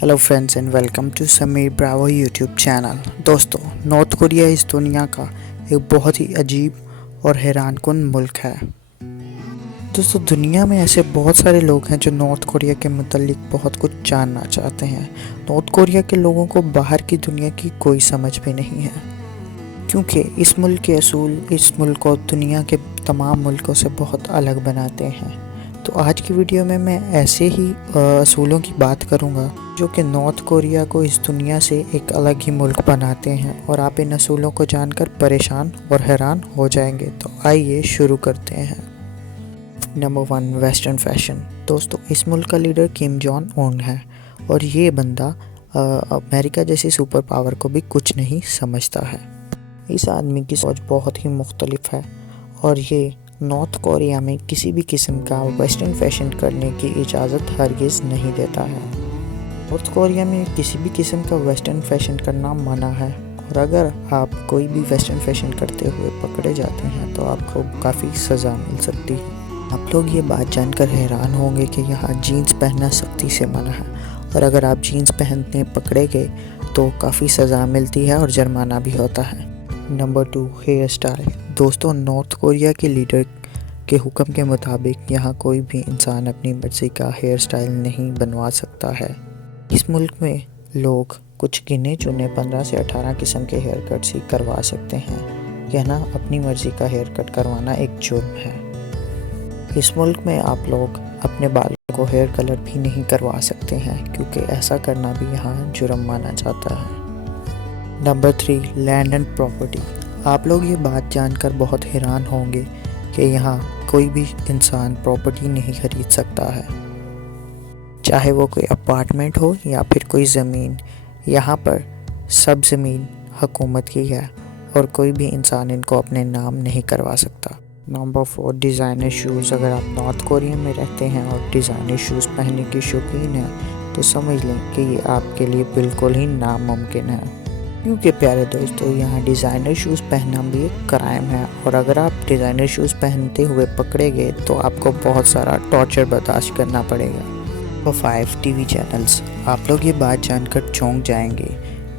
Hello friends and welcome to Sameer bravo YouTube channel. दोस्तों, North Korea इस दुनिया का एक बहुत ही अजीब और हैरानकुन मुल्क है। दोस्तों, दुनिया में ऐसे बहुत सारे लोग हैं जो नॉर्थ कोरिया के मुतालिक बहुत कुछ जानना चाहते हैं। नॉर्थ कोरिया के लोगों को बाहर की दुनिया की कोई समझ भी नहीं है, क्योंकि इस मुल्क के असूल इस मुल्क को दुनिया के तमाम मुल्कों से बहुत अलग बनाते हैं। तो आज की वीडियो में मैं ऐसे ही असूलों की बात करूंगा जो कि नॉर्थ कोरिया को इस दुनिया से एक अलग ही मुल्क बनाते हैं, और आप इन असूलों को जानकर परेशान और हैरान हो जाएंगे। तो आइए शुरू करते हैं। Number 1, western fashion. दोस्तों, इस मुल्क का लीडर किम जोंग उन है, और ये बंदा अमेरिका जैसी सुपर पावर को भी कुछ नहीं समझता है। इस आदमी की सोच बहुत ही मुख्तलिफ है, और ये नॉर्थ कोरिया में किसी भी किस्म का वेस्टर्न फैशन करने की इजाज़त हरगिज़ नहीं देता है। नॉर्थ कोरिया में किसी भी किस्म का वेस्टर्न फैशन करना मना है, और अगर आप कोई भी वेस्टर्न फैशन करते हुए पकड़े जाते हैं तो आपको काफ़ी सज़ा मिल सकती है। आप लोग ये बात जानकर हैरान होंगे कि यहाँ जीन्स पहनना सख्ती से मना है, और अगर आप जीन्स पहनते पकड़े गए तो काफ़ी सज़ा मिलती है और जुर्माना भी होता है। Number 2, hair style. दोस्तों, नॉर्थ कोरिया के लीडर के हुक्म के मुताबिक यहाँ कोई भी इंसान अपनी मर्ज़ी का हेयर स्टाइल नहीं बनवा सकता है। इस मुल्क में लोग कुछ गिने चुने 15 से 18 किस्म के हेयर कट्स ही करवा सकते हैं। यह ना अपनी मर्ज़ी का हेयर कट करवाना एक जुर्म है। इस मुल्क में आप लोग अपने बालों को हेयर कलर भी नहीं करवा सकते हैं, क्योंकि ऐसा करना भी यहाँ जुर्म माना जाता है। Number 3, land and property. आप लोग ये बात जानकर बहुत हैरान होंगे कि यहाँ कोई भी इंसान प्रॉपर्टी नहीं खरीद सकता है, चाहे वो कोई अपार्टमेंट हो या फिर कोई ज़मीन। यहाँ पर सब ज़मीन हुकूमत की है, और कोई भी इंसान इनको अपने नाम नहीं करवा सकता। Number 4, designer shoes. अगर आप नॉर्थ कोरिया में रहते हैं और डिज़ाइनर शूज़ पहनने की शौकीन हैं तो समझ लें कि ये आपके लिए बिल्कुल ही नामुमकिन है, क्योंकि प्यारे दोस्तों, यहाँ डिज़ाइनर शूज़ पहनना भी एक क्राइम है, और अगर आप डिज़ाइनर शूज़ पहनते हुए पकड़े गए तो आपको बहुत सारा टॉर्चर बर्दाश्त करना पड़ेगा। Number 5, TV channels. आप लोग ये बात जानकर चौंक जाएंगे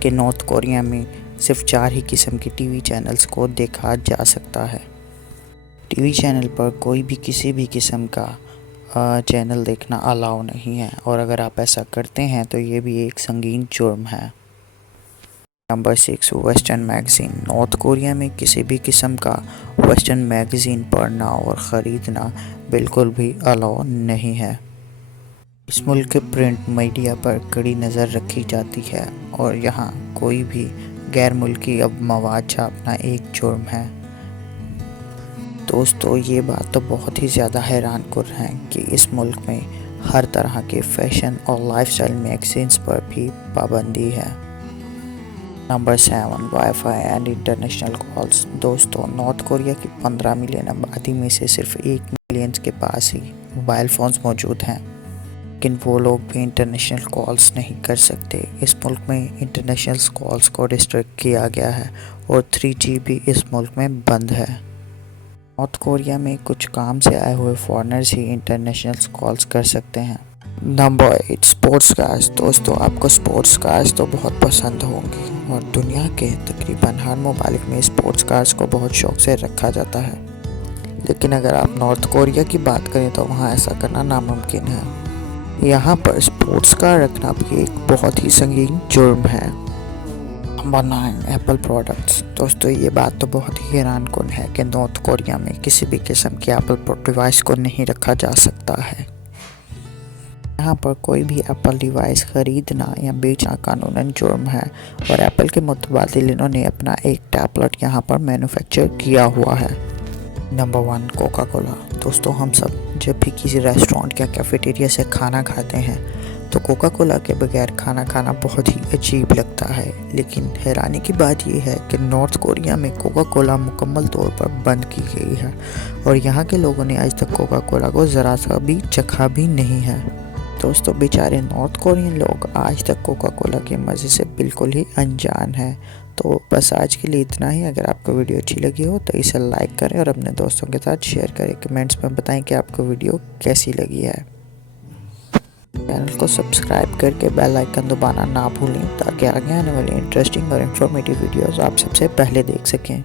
कि नॉर्थ कोरिया में सिर्फ 4 ही किस्म के टीवी चैनल्स को देखा जा सकता है। टीवी चैनल पर कोई भी किसी भी किस्म का चैनल देखना अलाउ नहीं है, और अगर आप ऐसा करते हैं तो ये भी एक संगीन जुर्म है। Number 6, western magazine. North Korea में किसी भी किस्म का वेस्टर्न मैगज़ीन पढ़ना और ख़रीदना बिल्कुल भी अलाउ नहीं है। इस मुल्क के प्रिंट मीडिया पर कड़ी नज़र रखी जाती है, और यहाँ कोई भी गैर मुल्की अब मवाद छापना एक जुर्म है। दोस्तों, ये बात तो बहुत ही ज़्यादा हैरानकुन है कि इस मुल्क में हर तरह के फैशन और लाइफस्टाइल मैगज़ीन्स पर भी पाबंदी है। Number 7, wifi and international calls. दोस्तों, नॉर्थ कोरिया की 15 मिलियन आबादी में से सिर्फ 1 मिलियन के पास ही मोबाइल फ़ोन्स मौजूद हैं, लेकिन वो लोग भी इंटरनेशनल कॉल्स नहीं कर सकते। इस मुल्क में इंटरनेशनल कॉल्स को रिस्ट्रिक्ट किया गया है, और 3G भी इस मुल्क में बंद है। नॉर्थ कोरिया में कुछ काम से आए हुए फॉरेनर्स ही इंटरनेशनल कॉल्स कर सकते हैं। Number 8, sports cars. दोस्तों, आपको स्पोर्ट्स कार्स तो बहुत पसंद होंगी, और दुनिया के तकरीबन हर ममालिक में स्पोर्ट्स कार्स को बहुत शौक से रखा जाता है, लेकिन अगर आप नॉर्थ कोरिया की बात करें तो वहाँ ऐसा करना नामुमकिन है। यहाँ पर स्पोर्ट्स कार रखना भी एक बहुत ही संगीन जुर्म है। Number 9, Apple products. दोस्तों, ये बात तो बहुत ही हैरानकुन है कि नॉर्थ कोरिया में किसी भी किस्म के एप्पल डिवाइस को नहीं रखा जा सकता है। यहाँ पर कोई भी एप्पल डिवाइस ख़रीदना या बेचना कानूनन जुर्म है, और एप्पल के मुतबादिल इन्होंने अपना एक टैबलेट यहाँ पर मैन्युफैक्चर किया हुआ है। Number 1, Coca Cola. दोस्तों, हम सब जब भी किसी रेस्टोरेंट या कैफेटेरिया से खाना खाते हैं तो कोका कोला के बगैर खाना खाना बहुत ही अजीब लगता है, लेकिन हैरानी की बात यह है कि नॉर्थ कोरिया में कोका कोला मुकम्मल तौर पर बंद की गई है, और यहाँ के लोगों ने आज तक कोका कोला को ज़रा सा भी चखा भी नहीं है। दोस्तों, बेचारे नॉर्थ कोरियन लोग आज तक कोका कोला के मज़े से बिल्कुल ही अनजान हैं। तो बस आज के लिए इतना ही। अगर आपको वीडियो अच्छी लगी हो तो इसे लाइक करें और अपने दोस्तों के साथ शेयर करें। कमेंट्स में बताएं कि आपको वीडियो कैसी लगी है। चैनल को सब्सक्राइब करके बेल आइकन दबाना ना भूलें ताकि आगे आने वाली इंटरेस्टिंग और इन्फॉर्मेटिव वीडियोस आप सबसे पहले देख सकें।